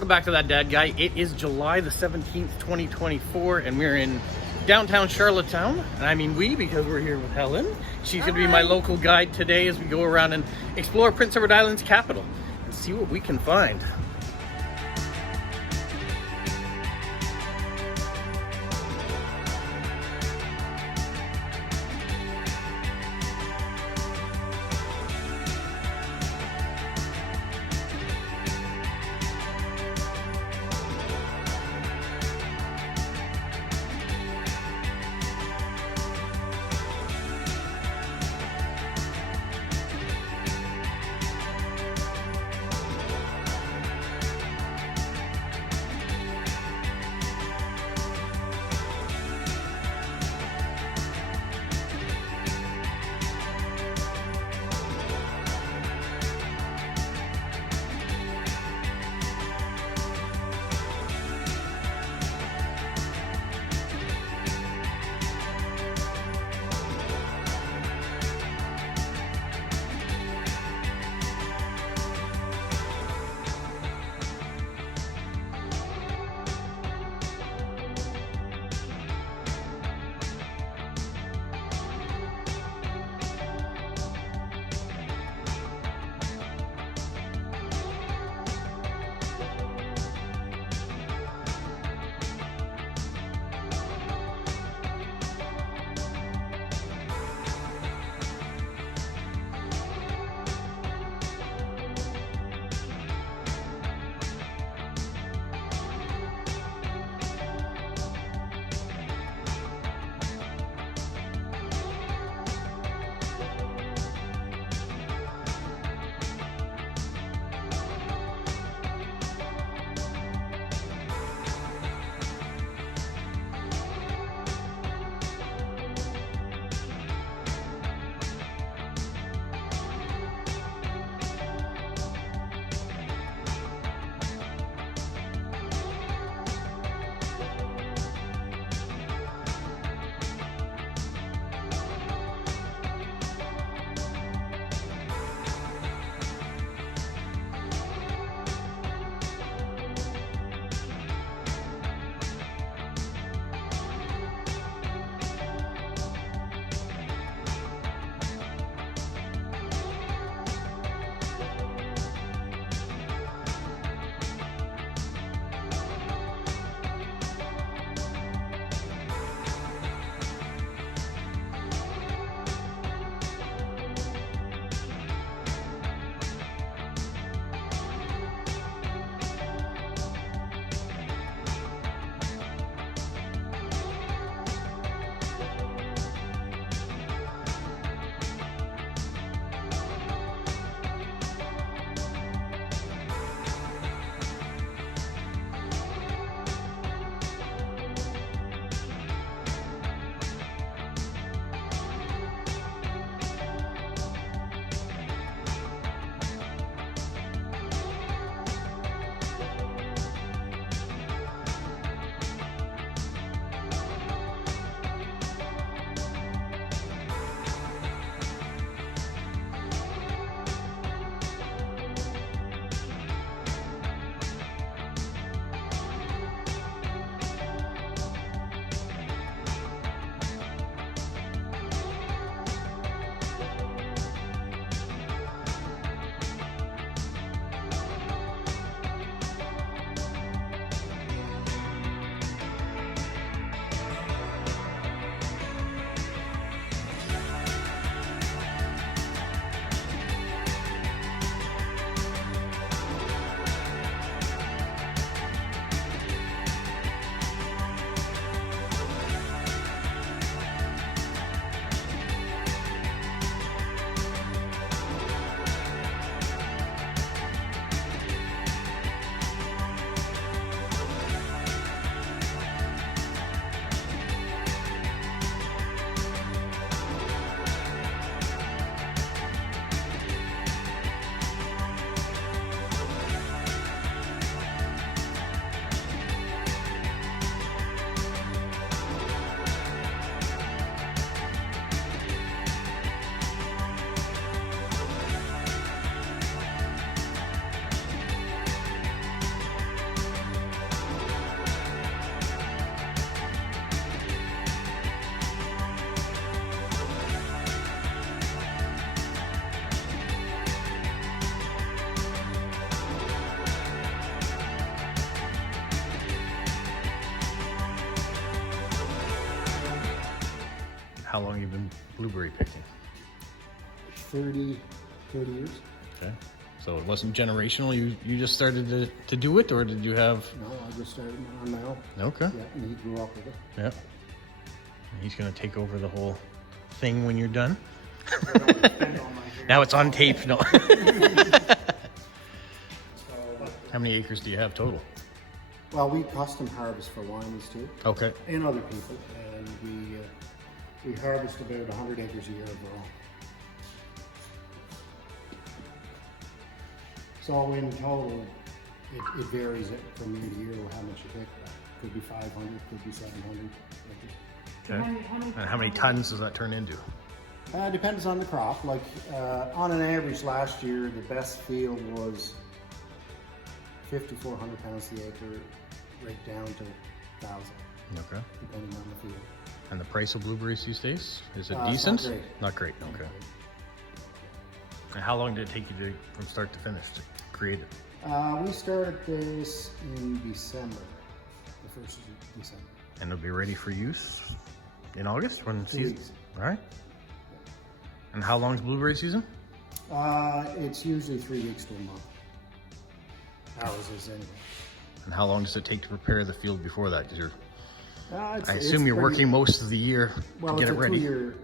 welcome back to That Dad Guy. It is July the 17th, 2024, and we're in downtown Charlottetown. And I mean we, because we're here with Helen. She's going to be my local guide today as we go around and explore Prince Edward Island's capital and see what we can find. How long have you been blueberry picking? 30 years. Okay. So it wasn't generational. You just started to do it, or did you have? No, I just started on my own. Okay. Yeah, and he grew up with it. Yeah. And he's gonna take over the whole thing when you're done. Now it's on tape. No. How many acres do you have total? Well, we custom harvest for wineries too. Okay. And other people, and we harvest about 100 acres a year overall. So in total, it varies from year to year how much you pick. Could be 500, could be 700 acres. Okay. And how many tons does that turn into? Depends on the crop. Like on an average last year, the best field was 5,400 pounds the acre, right down to 1,000. Okay. Depending on the field. And the price of blueberries these days, is it It's decent? not great. Not great. Okay. And how long did it take you from start to finish to create it? We started this in December, the 1st of December. And it'll be ready for use in August when 2 season. weeks. All right. And how long is blueberry season? It's usually 3 weeks to a month. Ours is anyway. And how long does it take to prepare the field before that? 'Cause I assume it's you're pretty- working most of the year well, to get it it's a ready. 2 year.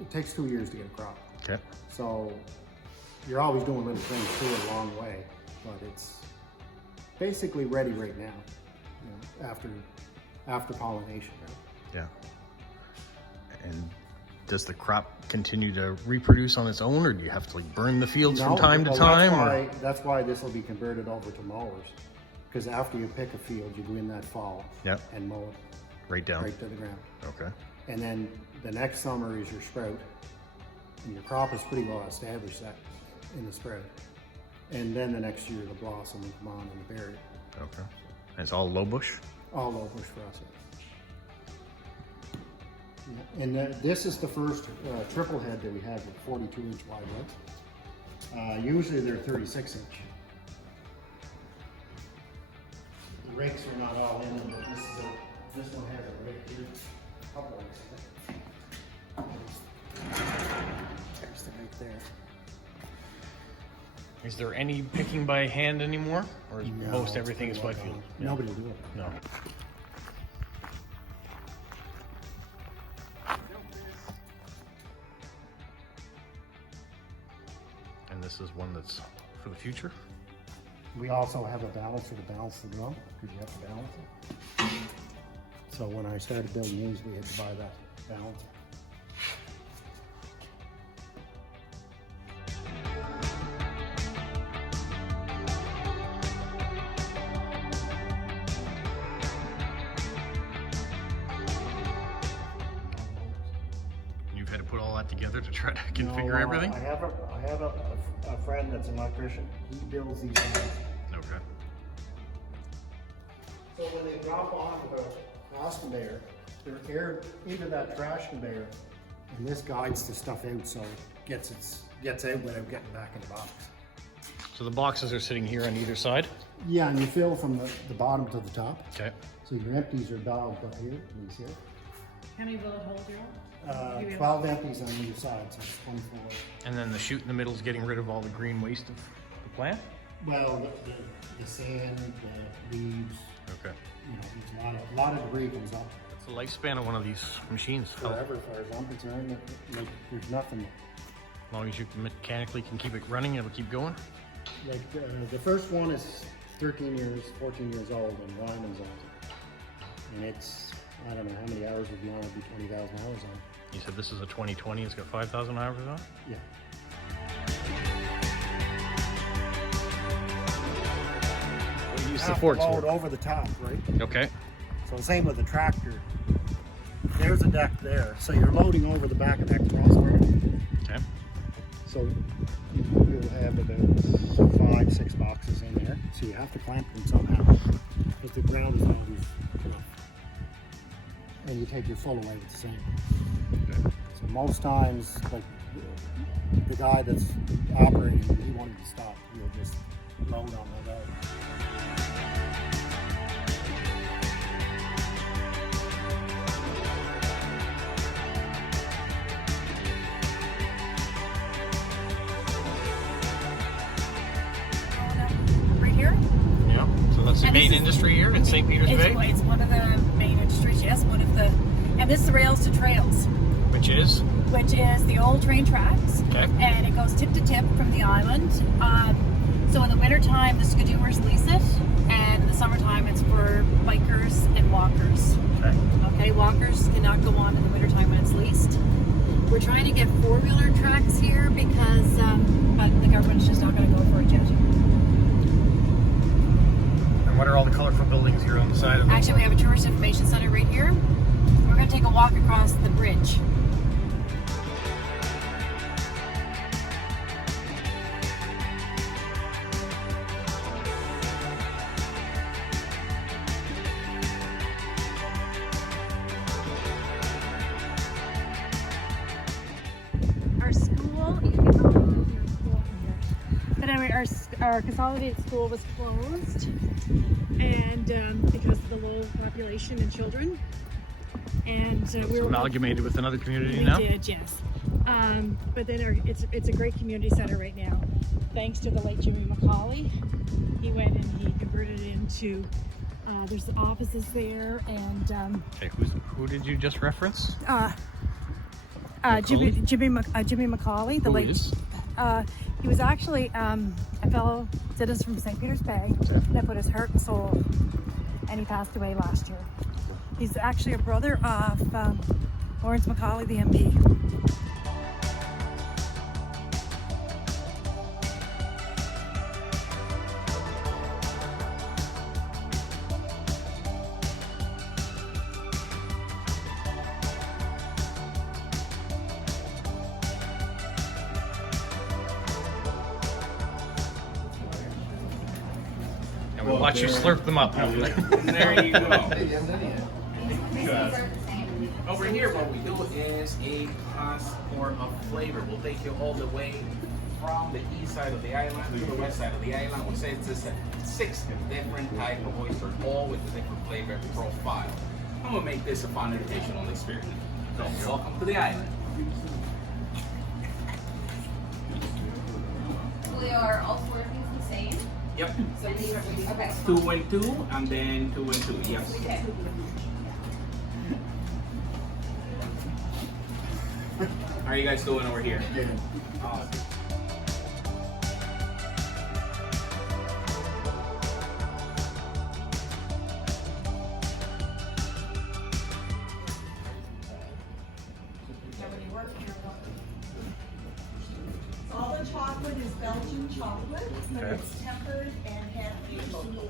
It takes 2 years to get a crop. Okay. So you're always doing little things to it along the way, but it's basically ready right now. You know, after pollination. Yeah. And does the crop continue to reproduce on its own, or do you have to like burn the fields from time to time? That's why this will be converted over to mowers. Because after you pick a field, you go in that fall and mow it Right down. right to the ground. Okay. And then the next summer is your sprout. And your crop is pretty well established that in the sprout. And then the next year the blossom will come on and bear it. Okay. And it's all low bush? All low bush for us. Yeah. And this is the first triple head that we have with 42-inch wide legs. Usually they're 36-inch. The rakes are not all in them, but this one has a rake here. Couple rakes. There's the rake there. Is there any picking by hand anymore, or is No, most everything is by field? Nobody will do it. No. And this is one that's for the future? We also have a balancer to balance the drum, because you have to balance it. So when I started building these, we had to buy that balancer. You've had to put all that together to try to configure No, everything? I have a friend that's an electrician. He builds these things. Okay. So when they drop off of a house conveyor, they're aired into that trash conveyor, and this guides the stuff out so it gets out without getting back in the box. So the boxes are sitting here on either side? Yeah, and you fill from the bottom to the top. Okay. So your empties are dogged up here, these here. How many bullet holes are on? 12 empties on either side, so it's 24. And then the chute in the middle is getting rid of all the green waste of the plant? Well, the sand, the leaves, Okay. you know, there's a lot of debris comes up. What's the lifespan of one of these machines? Forever, as far as I'm concerned, like, there's nothing. As long as you mechanically can keep it running, it'll keep going? Like the first one is 13 years, 14 years old, and Ryman's on it. And it's, I don't know how many hours would be on it, it'd be 20,000 hours on it. You said this is a 2020, it's got 5,000 hours on it? Yeah. What do you use the Have to forks load for? over the top, right? Okay. So same with the tractor. There's a deck there, so you're loading over the back of that crossbar. Okay. So you'll have about 5, 6 boxes in there. So you have to clamp them somehow. But the ground is always rough. And you take your full away with the same. Okay. So most times, like the guy that's operating, he wanted to stop. He'll just load on the road. It's the main industry here in St. Peter's Bay? It's one of the main industries, yes. And this is the rails to trails. Which is? Which is the old train tracks. Okay. And it goes tip to tip from the island. So in the wintertime, the skidoers lease it. And in the summertime, it's for bikers and walkers. Okay, walkers cannot go on in the wintertime when it's leased. We're trying to get four-wheeler tracks here because but the government's just not going to go for it yet. And what are all the colorful buildings here on the side of it? Actually, we have a tourist information center right here. We're going to take a walk across the bridge. Our school, you can go to your school from here. But anyway, our consolidated school was closed, and because of the low population and children, and we were amalgamated with another community we now. did, yes. But then it's a great community center right now, thanks to the late Jimmy McCauley. He went and he converted it into. There's the offices there, and Okay, who did you just reference? Jimmy McCauley, the Who late. is? He was actually a fellow citizen from St. Peter's Bay that put his heart and soul, and he passed away last year. He's actually a brother of Lawrence McCauley, the MP. And we'll watch you slurp them up. There you go. Over here, what we do is a passport of flavor. We'll take you all the way from the east side of the island to the west side of the island. We say it's 6 different type of oysters, all with a different flavor profile. I'm gonna make this a fun educational experience. So, welcome to the island. We are all four of these the same. Yep. So these are okay. 2 and 2, and then 2 and 2. Yes. Okay. How are you guys doing over here? All the chocolate is Belgian chocolate, but Okay. it's tempered and handmade locally.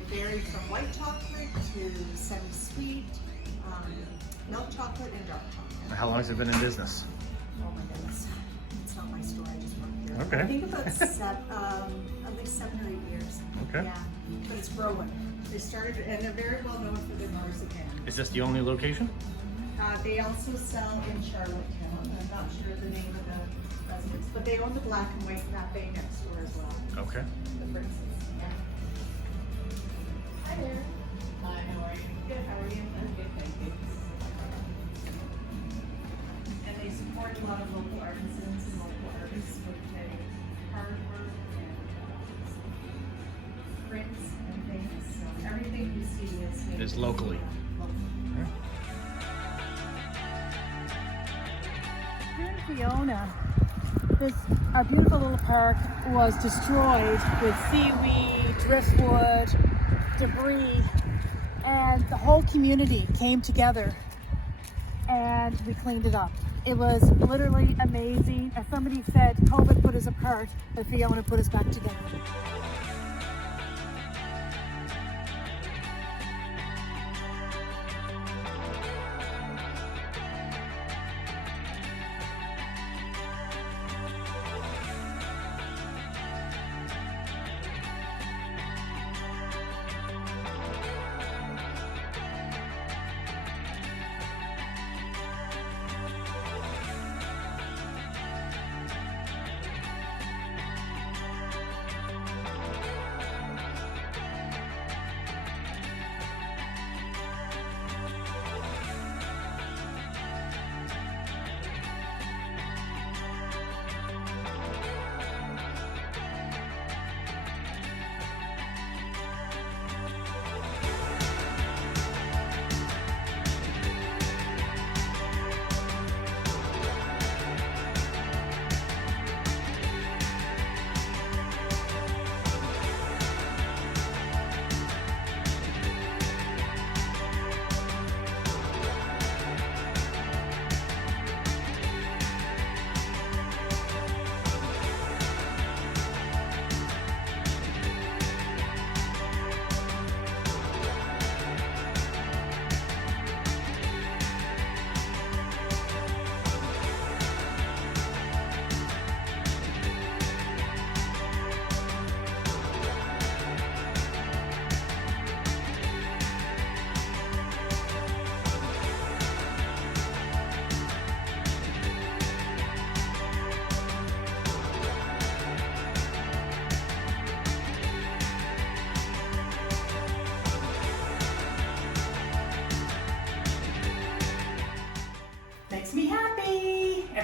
It varies from white chocolate to semi-sweet, milk chocolate and dark chocolate. How long has it been in business? Oh my goodness, it's not my store, I just work here. Okay. I think about at least 7 or 8 years. Okay. Yeah, but it's growing. They started, and they're very well known for their marzipan. Is this the only location? They also sell in Charlottetown. I'm not sure the name of the residence, but they own the Black and White Cafe next door as well. Okay. The Prince's. Yeah. Hi there. Hi, how are you? Good, how are you? I'm good, thank you. And they support a lot of local artisans and local artists with their hard work and prints and things. So everything you see is Is locally. Local. Here in Fiona, our beautiful little park was destroyed with seaweed, driftwood, debris, and the whole community came together and we cleaned it up. It was literally amazing. As somebody said, COVID put us apart, but Fiona put us back together.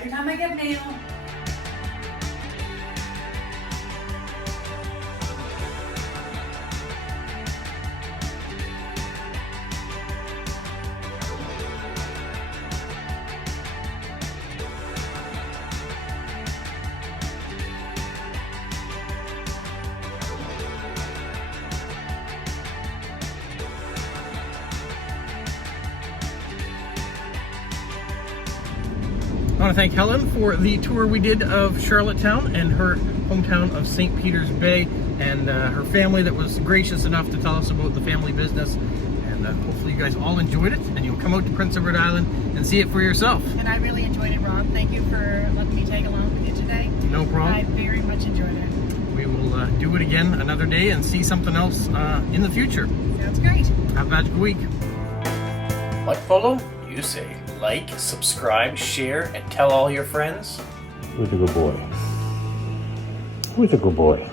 Every time I get mail. I want to thank Helen for the tour we did of Charlottetown and her hometown of St. Peter's Bay, and her family that was gracious enough to tell us about the family business. And hopefully you guys all enjoyed it, and you'll come out to Prince Edward Island and see it for yourself. And I really enjoyed it, Rob. Thank you for letting me tag along with you today. No problem. I very much enjoyed it. We will do it again another day and see something else in the future. Sounds great. Have a magical week. Like Polo? You say like, subscribe, share, and tell all your friends. Who's a good boy? Who's a good boy?